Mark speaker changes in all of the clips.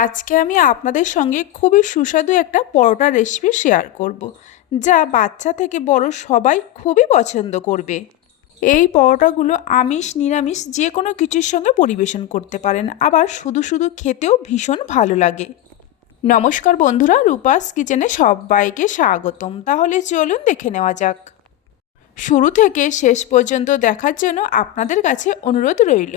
Speaker 1: আজকে আমি আপনাদের সঙ্গে খুবই সুস্বাদু একটা পরোটা রেসিপি শেয়ার করব। যা বাচ্চা থেকে বড় সবাই খুবই পছন্দ করবে। এই পরোটাগুলো আমিষ, নিরামিষ যে কোনো কিছুর সঙ্গে পরিবেশন করতে পারেন, আবার শুধু শুধু খেতেও ভীষণ ভালো লাগে। নমস্কার বন্ধুরা, রূপাস কিচেনে সবাইকে স্বাগতম। তাহলে চলুন দেখে নেওয়া যাক। শুরু থেকে শেষ পর্যন্ত দেখার জন্য আপনাদের কাছে অনুরোধ রইল।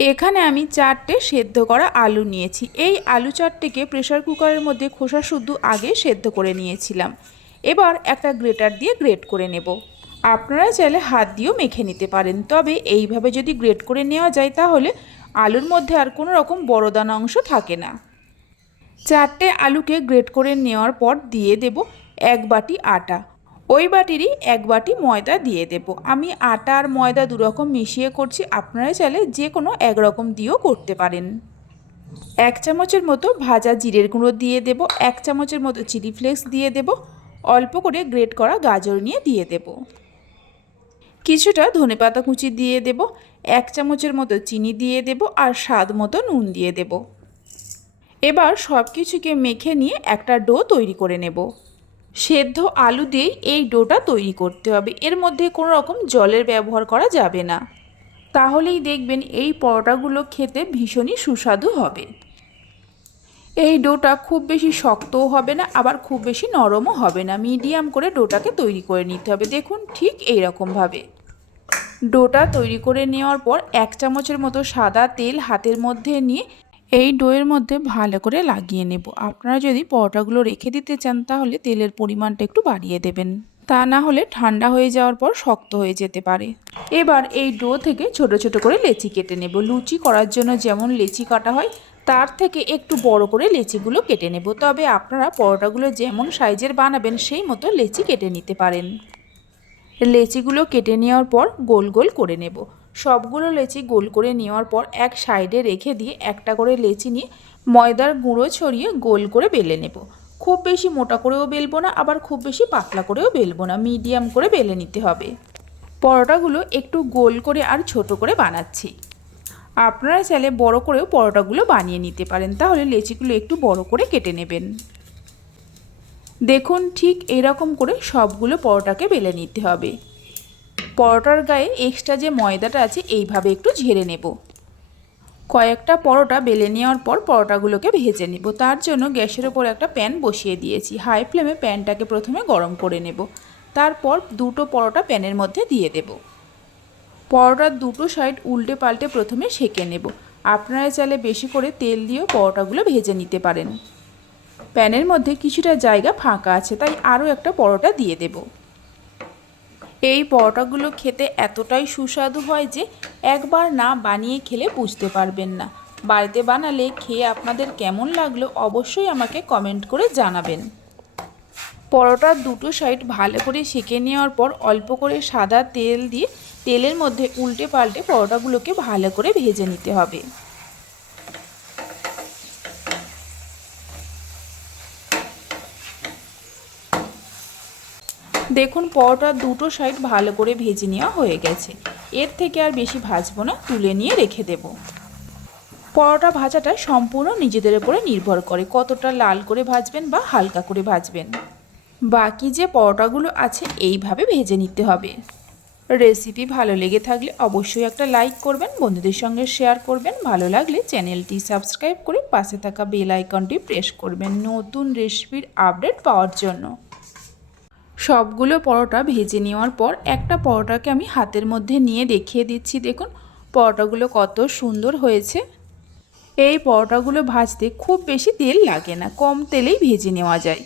Speaker 1: এখানে আমি চারটে সেদ্ধ করা আলু নিয়েছি। এই আলু চারটেকে প্রেশার কুকারের মধ্যে খোসা শুদ্ধ আগে সেদ্ধ করে নিয়েছিলাম। এবার একটা গ্রেটার দিয়ে গ্রেট করে নেব। আপনারা চাইলে হাত দিয়েও মেখে নিতে পারেন। তবে এইভাবে যদি গ্রেট করে নেওয়া যায় তাহলে আলুর মধ্যে আর কোনো রকম বড় দানা অংশ থাকে না। চারটে আলুকে গ্রেট করে নেওয়ার পর দিয়ে দেব এক বাটি আটা। ওই বাটিরই এক বাটি ময়দা দিয়ে দেব। আমি আটা আর ময়দা দুরকম মিশিয়ে করছি, আপনারা চাইলে যে কোনো একরকম দিয়েও করতে পারেন। এক চামচের মতো ভাজা জিরের গুঁড়ো দিয়ে দেব, এক চামচের মতো চিলি ফ্লেক্স দিয়ে দেব, অল্প করে গ্রেট করা গাজর নিয়ে দিয়ে দেব। কিছুটা ধনেপাতা কুচি দিয়ে দেব, এক চামচের মতো চিনি দিয়ে দেব আর স্বাদ মতো নুন দিয়ে দেব। এবার সব কিছুকে মেখে নিয়ে একটা ডো তৈরি করে নেব। সেদ্ধ আলু দিয়েই এই ডোটা তৈরি করতে হবে। এর মধ্যে কোনো রকম জলের ব্যবহার করা যাবে না। তাহলেই দেখবেন এই পরোটাগুলো খেতে ভীষণই সুস্বাদু হবে। এই ডোটা খুব বেশি শক্তও হবে না, আবার খুব বেশি নরমও হবে না। মিডিয়াম করে ডোটাকে তৈরি করে নিতে হবে। দেখুন ঠিক এই রকমভাবে ডোটা তৈরি করে নেওয়ার পর এক চামচের মতো সাদা তেল হাতের মধ্যে নিয়ে এই ডোয়ের মধ্যে ভালো করে লাগিয়ে নেব। আপনারা যদি পরোটাগুলো রেখে দিতে চান, তাহলে তেলের পরিমাণটা একটু বাড়িয়ে দেবেন। তা না হলে ঠান্ডা হয়ে যাওয়ার পর শক্ত হয়ে যেতে পারে। এবার এই ডো থেকে ছোট ছোট করে লেচি কেটে নেব। লুচি করার জন্য যেমন লেচি কাটা হয়, তার থেকে একটু বড় করে লেচিগুলো কেটে নেব। তবে আপনারা পরোটাগুলো যেমন সাইজের বানাবেন, সেই মতো লেচি কেটে নিতে পারেন। লেচিগুলো কেটে নেওয়ার পর গোল গোল করে নেব। সবগুলো লেচি গোল করে নেওয়ার পর এক সাইডে রেখে দিয়ে একটা করে লেচি নিয়ে ময়দার গুঁড়ো ছড়িয়ে গোল করে বেলে নেব। খুব বেশি মোটা করেও বেলবো না, আবার খুব বেশি পাতলা করেও বেলবো না, মিডিয়াম করে বেলে নিতে হবে। পরোটাগুলো একটু গোল করে আর ছোট করে বানাচ্ছি। আপনারা চাইলে বড় করেও পরোটাগুলো বানিয়ে নিতে পারেন, তাহলে লেচিগুলো একটু বড় করে কেটে নেবেন। দেখুন ঠিক এরকম করে সবগুলো পরোটাকে বেলে নিতে হবে। পরোটার গায়ে এক্সট্রা যে ময়দাটা আছে, এইভাবে একটু ঝেড়ে নেব। কয়েকটা পরোটা বেলে নেওয়ার পর পরোটাগুলোকে ভেজে নেব। তার জন্য গ্যাসের ওপর একটা প্যান বসিয়ে দিয়েছি। হাই ফ্লেমে প্যানটাকে প্রথমে গরম করে নেব। তারপর দুটো পরোটা প্যানের মধ্যে দিয়ে দেব। পরোটার দুটো সাইড উল্টে পাল্টে প্রথমে সেঁকে নেব। আপনারা চাইলে বেশি করে তেল দিয়েও পরোটাগুলো ভেজে নিতে পারেন। প্যানের মধ্যে কিছুটা জায়গা ফাঁকা আছে, তাই আরও একটা পরোটা দিয়ে দেবো। এই পরোটাগুলো খেতে এতটাই সুস্বাদু হয় যে একবার না বানিয়ে খেলে বুঝতে পারবেন না। বাড়িতে বানালে খেয়ে আপনাদের কেমন লাগল অবশ্যই আমাকে কমেন্ট করে জানাবেন। পরোটার দুটো সাইড ভালো করে সেঁকে নেওয়ার পর অল্প করে সাদা তেল দিয়ে তেলের মধ্যে উল্টে পাল্টে পরোটাগুলোকে ভালো করে ভেজে নিতে হবে। দেখুন পরোটার দুটো সাইড ভালো করে ভেজে নেওয়া হয়ে গেছে। এর থেকে আর বেশি ভাজবো না, তুলে নিয়ে রেখে দেব। পরোটা ভাজাটা সম্পূর্ণ নিজেদের উপরে নির্ভর করে কতটা লাল করে ভাজবেন বা হালকা করে ভাজবেন। বাকি যে পরোটাগুলো আছে, এইভাবে ভেজে নিতে হবে। রেসিপি ভালো লেগে থাকলে অবশ্যই একটা লাইক করবেন, বন্ধুদের সঙ্গে শেয়ার করবেন। ভালো লাগলে চ্যানেলটি সাবস্ক্রাইব করে পাশে থাকা বেল আইকনটি প্রেস করবেন নতুন রেসিপির আপডেট পাওয়ার জন্য। সবগুলো পরোটা ভেজে নেওয়ার পর একটা পরোটাকে আমি হাতের মধ্যে নিয়ে দেখিয়ে দিচ্ছি, দেখুন। পরোটাগুলো কত সুন্দর হয়েছে। এই পরোটাগুলো ভাজতে খুব বেশি তেল লাগে না, কম তেলেই ভেজে নেওয়া যায়।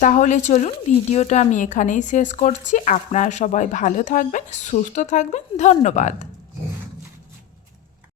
Speaker 1: তাহলে চলুন, ভিডিওটা আমি এখানেই শেষ করছি। আপনারা সবাই ভালো থাকবেন, সুস্থ থাকবেন। ধন্যবাদ।